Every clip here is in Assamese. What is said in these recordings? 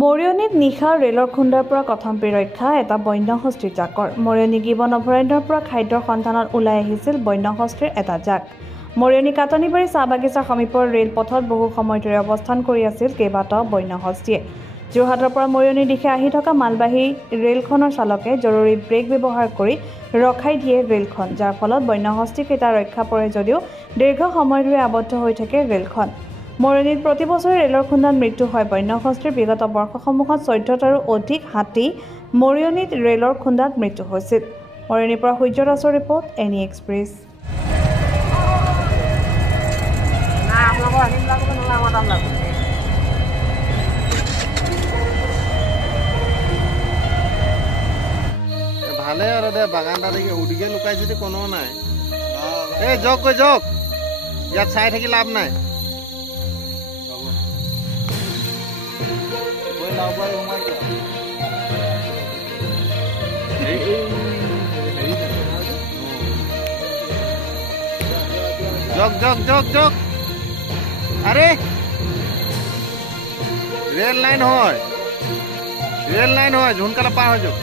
মৰিয়নীত নিশা ৰেলৰ খুন্দাৰ পৰা কথম্পি ৰক্ষা এটা বন্যহস্তীৰ জাকৰ। মৰিয়নী গিবন অভয়াৰণ্যৰ পৰা খাদ্যৰ সন্ধানত ওলাই আহিছিল বন্যহস্তীৰ এটা জাক। মৰিয়নী কাটনিবাৰী চাহ বাগিচাৰ সমীপৰ ৰেলপথত বহু সময় ধৰি অৱস্থান কৰি আছিল কেইবাটাও বন্যহস্তীয়ে। যোৰহাটৰ পৰা মৰিয়নীৰ দিশে আহি থকা মালবাহী ৰেলখনৰ চালকে জৰুৰী ব্ৰেক ব্যৱহাৰ কৰি ৰখাই দিয়ে ৰেলখন, যাৰ ফলত বন্যহস্তীকেইটা ৰক্ষা পৰে যদিও দীৰ্ঘ সময় ধৰি আবদ্ধ হৈ থাকে ৰেলখন। মৰিয়নীত প্ৰতি বছৰে ৰেলৰ খুন্দাত মৃত্যু হয় বন্যহস্তীৰ। বিগত বৰ্ষসমূহত 14টাৰো অধিক হাতী মৰিয়নীত ৰেলৰ খুন্দাত মৃত্যু হৈছিল। মৰিয়নীৰ পৰা সূৰ্য দাসৰ ৰিপৰ্ট, এনি এক্সপ্ৰেছ। ভালে আৰু দে বাগানটা দেখি উদিকে লুকাই যদি কোনো নাই। এই যক কৈ যক, ইয়াত চাই থাকি লাভ নাই। যক যক যক যক, আরে রেল লাইন হয়, রেল লাইন হয়, সোনকালে পাৰ হৈ যাওক।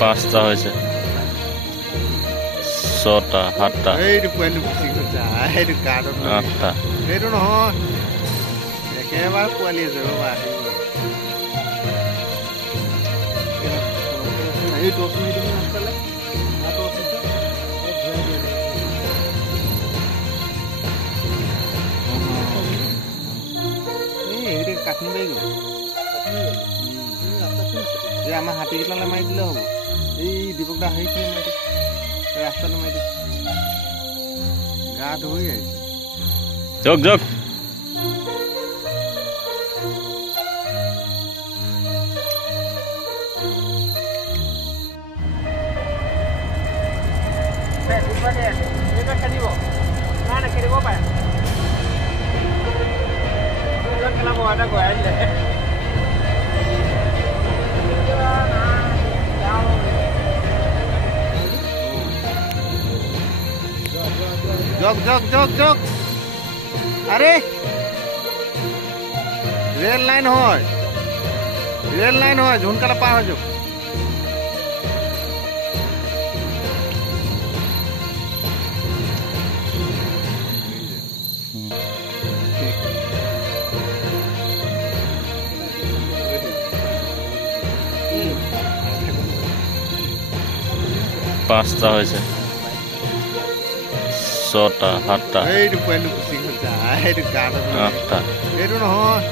পাঁচটা হয়েছে, ছটা, সাতটা, আঠটা। এইটো নহয়, একেবাৰে পোৱালি আছে ৰবা। কাশ্মীৰ গ'ল, আমাৰ হাতীকেইটালৈ মাৰি দিলে হ'ব। এই দীপক দা আহিছিলে মাৰি ৰাস্তাটো মাৰি দিছে, গা ধুই আহিছে। যক যক, খেলিব নাই খেলিব পাৰে, খেলাব এটা গৈ দিলে। যক যক যক যক, আৰে ৰেল লাইন হয়, ৰেল লাইন হয়, সোনকালে পাৰ হৈ যাওক। পাঁচটা হয়েছে, ছটা, সাতটা, এইটো পোৱালি গুচি গ'ল, এইটো গাঁত, আঠটা। এইটো নহয়।